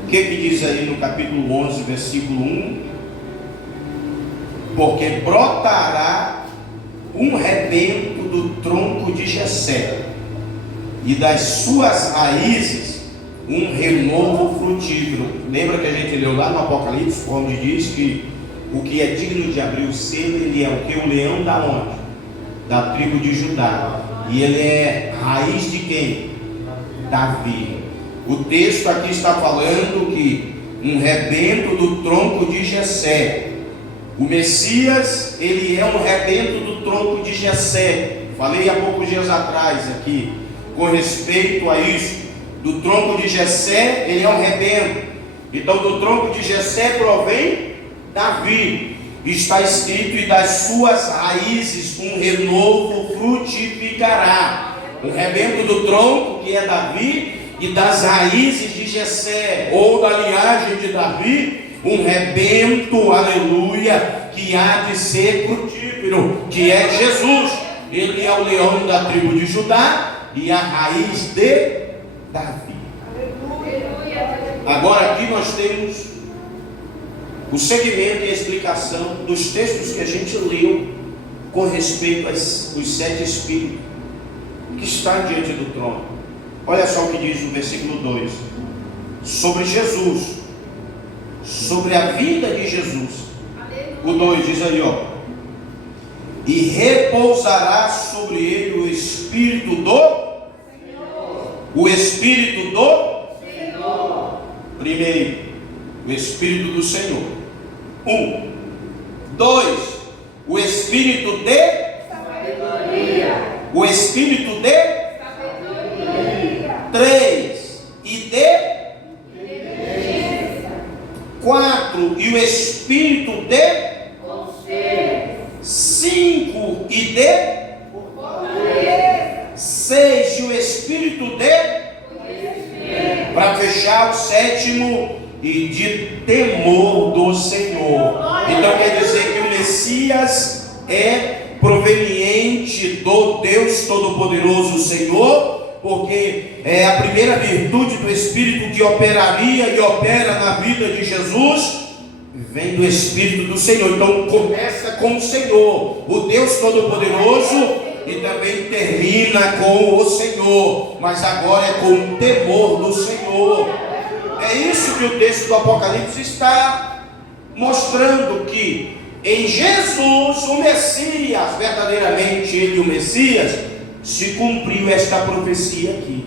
que diz aí no capítulo 11, versículo 1? Porque brotará um rebento do tronco de Jessé, e das suas raízes um renovo frutífero. Lembra que a gente leu lá no Apocalipse, onde diz que o que é digno de abrir o selo, ele é o que? O leão da onde? Da tribo de Judá. E ele é raiz de quem? Davi. O texto aqui está falando que um rebento do tronco de Jessé. O Messias, ele é um rebento do tronco de Jessé. Falei há poucos dias atrás aqui, com respeito a isso. Do tronco de Jessé, ele é um rebento. Então, do tronco de Jessé provém Davi. Está escrito: e das suas raízes um renovo frutificará. O rebento do tronco, que é Davi, e das raízes de Jessé, ou da linhagem de Davi, um rebento, aleluia, que há de ser frutífero, que é Jesus. Ele é o leão da tribo de Judá e a raiz de Davi. Agora aqui nós temos o segmento e a explicação dos textos que a gente leu com respeito aos 7 espíritos que estão diante do trono. Olha só o que diz no versículo 2: sobre Jesus, sobre a vida de Jesus. O 2 diz aí, ó: e repousará sobre ele o Espírito do Senhor. O Espírito do Senhor. Primeiro, o Espírito do Senhor. 1. 2. O Espírito de sabedoria. O Espírito de sabedoria. 3. E de inteligência. 4. E o Espírito de conselho. 5. E de fortaleza. 6. E o Espírito de conhecimento. Para fechar, o 7. E de temor do Senhor. Então quer dizer que o Messias é proveniente do Deus Todo-Poderoso Senhor, porque é a primeira virtude do Espírito que operaria e opera na vida de Jesus, vem do Espírito do Senhor. Então começa com o Senhor, o Deus Todo-Poderoso, e também termina com o Senhor, mas agora é com o temor do Senhor. É isso que o texto do Apocalipse está mostrando, que em Jesus, o Messias, verdadeiramente ele, o Messias, se cumpriu esta profecia aqui.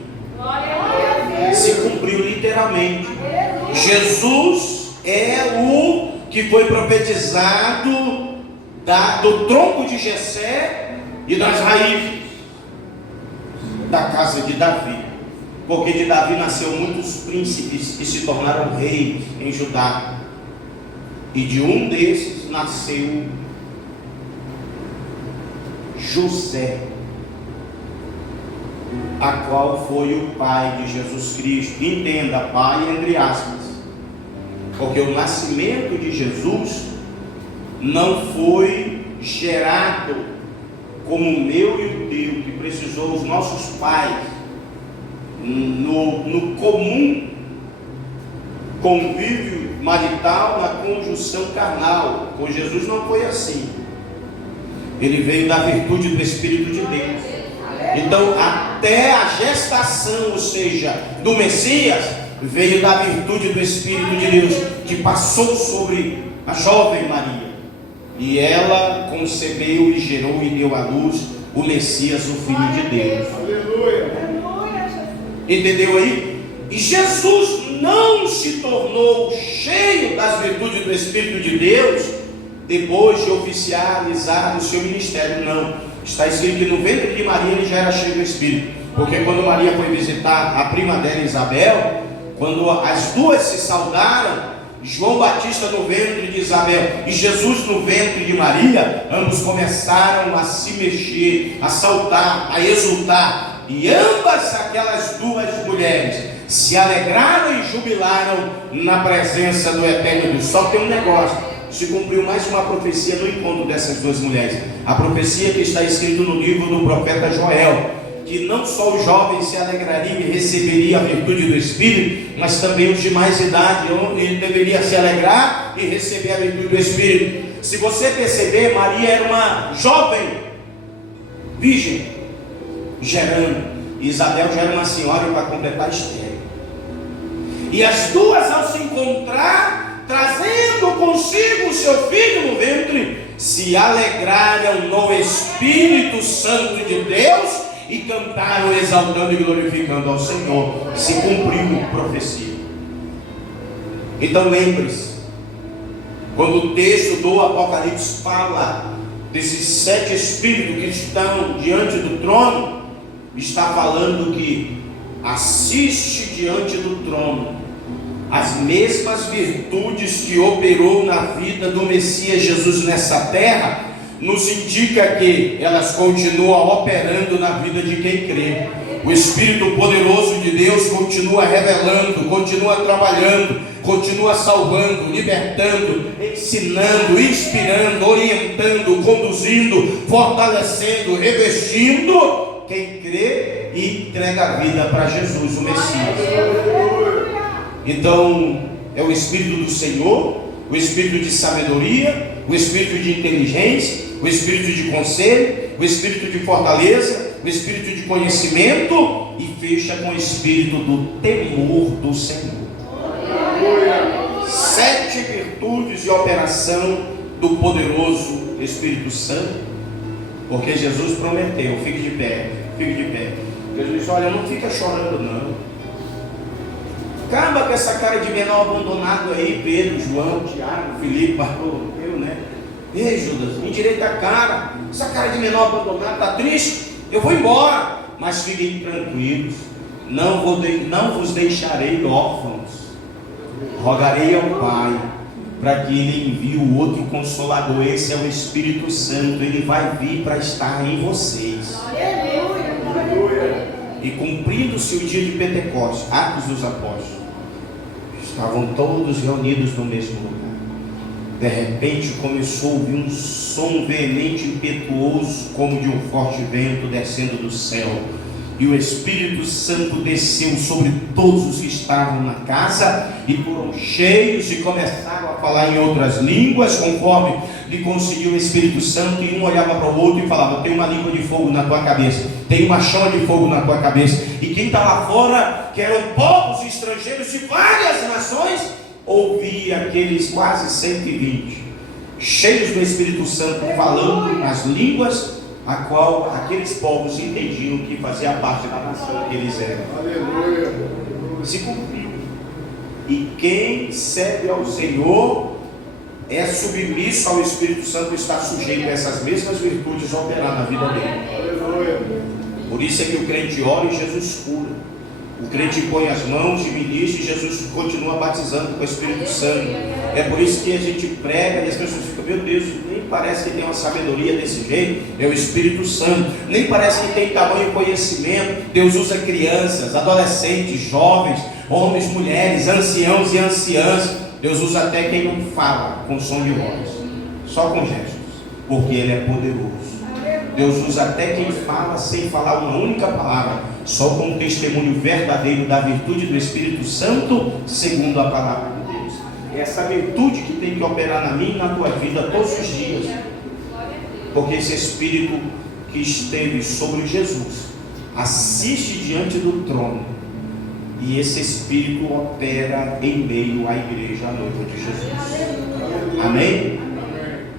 Se cumpriu literalmente. Jesus é o que foi profetizado do tronco de Jessé e das raízes da casa de Davi. Porque de Davi nasceu muitos príncipes que se tornaram reis em Judá. E de um desses nasceu José, a qual foi o pai de Jesus Cristo. Entenda, pai entre aspas, porque o nascimento de Jesus não foi gerado como o meu e o teu, que precisou os nossos pais no comum convívio marital, na conjunção carnal. Com Jesus não foi assim. Ele veio da virtude do Espírito de Deus. Então até a gestação, ou seja, do Messias, veio da virtude do Espírito de Deus, que passou sobre a jovem Maria, e ela concebeu e gerou e deu à luz o Messias, o Filho de Deus. Aleluia. Entendeu aí? E Jesus não se tornou cheio das virtudes do Espírito de Deus depois de oficializar o seu ministério. Não. Está escrito que no ventre de Maria ele já era cheio do Espírito. Porque quando Maria foi visitar a prima dela, Isabel, quando as duas se saudaram, João Batista no ventre de Isabel e Jesus no ventre de Maria, ambos começaram a se mexer, a saltar, a exultar. E ambas aquelas duas mulheres se alegraram e jubilaram na presença do Eterno Deus. Só que tem um negócio: se cumpriu mais uma profecia no encontro dessas duas mulheres. A profecia que está escrita no livro do profeta Joel, que que não só os jovens se alegrariam e receberiam a virtude do Espírito, mas também os de mais idade deveriam se alegrar e receber a virtude do Espírito. Se você perceber, Maria era uma jovem, virgem, gerando. Isabel já era uma senhora para completar estéril. E as duas, ao se encontrar, trazendo consigo o seu filho no ventre, se alegraram no Espírito Santo de Deus e cantaram exaltando e glorificando ao Senhor. Se cumpriu a profecia. Então lembre-se, quando o texto do Apocalipse fala desses 7 espíritos que estão diante do trono, está falando que assiste diante do trono as mesmas virtudes que operou na vida do Messias Jesus nessa terra, nos indica que elas continuam operando na vida de quem crê. O Espírito poderoso de Deus continua revelando, continua trabalhando, continua salvando, libertando, ensinando, inspirando, orientando, conduzindo, fortalecendo, revestindo quem crê e entrega a vida para Jesus, o Messias. Então, é o Espírito do Senhor, o Espírito de sabedoria, o Espírito de inteligência, o Espírito de conselho, o Espírito de fortaleza, o Espírito de conhecimento, e fecha com o Espírito do temor do Senhor. 7 virtudes de operação do poderoso Espírito Santo, porque Jesus prometeu, fique de pé, fique de pé. Jesus disse, olha, não fica chorando não. Acaba com essa cara de menor abandonado aí, Pedro, João, Tiago, Filipe, Bartolomeu, né? Ei, Judas, me endireita a cara. Essa cara de menor abandonado está triste? Eu vou embora. Mas fiquem tranquilos, não vos deixarei órfãos. Rogarei ao Pai para que Ele envie o outro Consolador. Esse é o Espírito Santo. Ele vai vir para estar em vocês. E cumprindo-se o dia de Pentecostes, Atos dos Apóstolos, estavam todos reunidos no mesmo lugar. De repente começou a ouvir um som veemente, impetuoso, como de um forte vento descendo do céu. E o Espírito Santo desceu sobre todos os que estavam na casa, e foram cheios e começaram a falar em outras línguas, conforme lhe conseguiu o Espírito Santo. E um olhava para o outro e falava, tem uma língua de fogo na tua cabeça, tem uma chama de fogo na tua cabeça. E quem está lá fora, que eram povos estrangeiros de várias nações, ouvia aqueles quase 120, cheios do Espírito Santo, falando nas línguas a qual aqueles povos entendiam que fazia parte da nação que eles eram. Aleluia. Se cumpriu. E quem serve ao Senhor é submisso ao Espírito Santo, está sujeito a essas mesmas virtudes operar na vida dele. Aleluia. Por isso é que o crente ora e Jesus cura. O crente põe as mãos e ministra e Jesus continua batizando com o Espírito Santo. É por isso que a gente prega e as pessoas ficam, meu Deus, nem parece que tem uma sabedoria desse jeito. É o Espírito Santo. Nem parece que tem tamanho e conhecimento. Deus usa crianças, adolescentes, jovens, homens, mulheres, anciãos e anciãs. Deus usa até quem não fala com som de voz, só com gestos, porque Ele é poderoso. Deus usa até quem fala sem falar uma única palavra, só com um testemunho verdadeiro da virtude do Espírito Santo, segundo a palavra de Deus. É essa virtude que tem que operar na minha e na tua vida todos os dias, porque esse Espírito que esteve sobre Jesus assiste diante do trono, e esse Espírito opera em meio à igreja, à noiva de Jesus. Amém?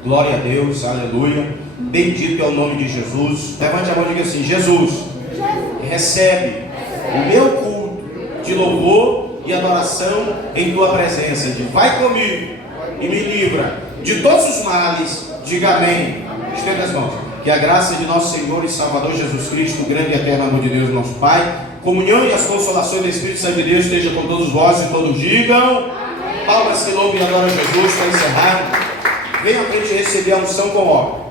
Glória a Deus, aleluia. Bendito é o nome de Jesus. Levante a mão e diga assim: Jesus, recebe o meu culto de louvor e adoração em tua presença. Vai comigo e me livra de todos os males. Diga amém. Estenda as mãos. Que a graça de nosso Senhor e Salvador Jesus Cristo, o grande e eterno amor de Deus, nosso Pai, comunhão e as consolações do Espírito Santo de Deus esteja com todos vós, e todos digam palmas, se louve e adora Jesus. Para encerrar, venha à frente receber a unção com ordem.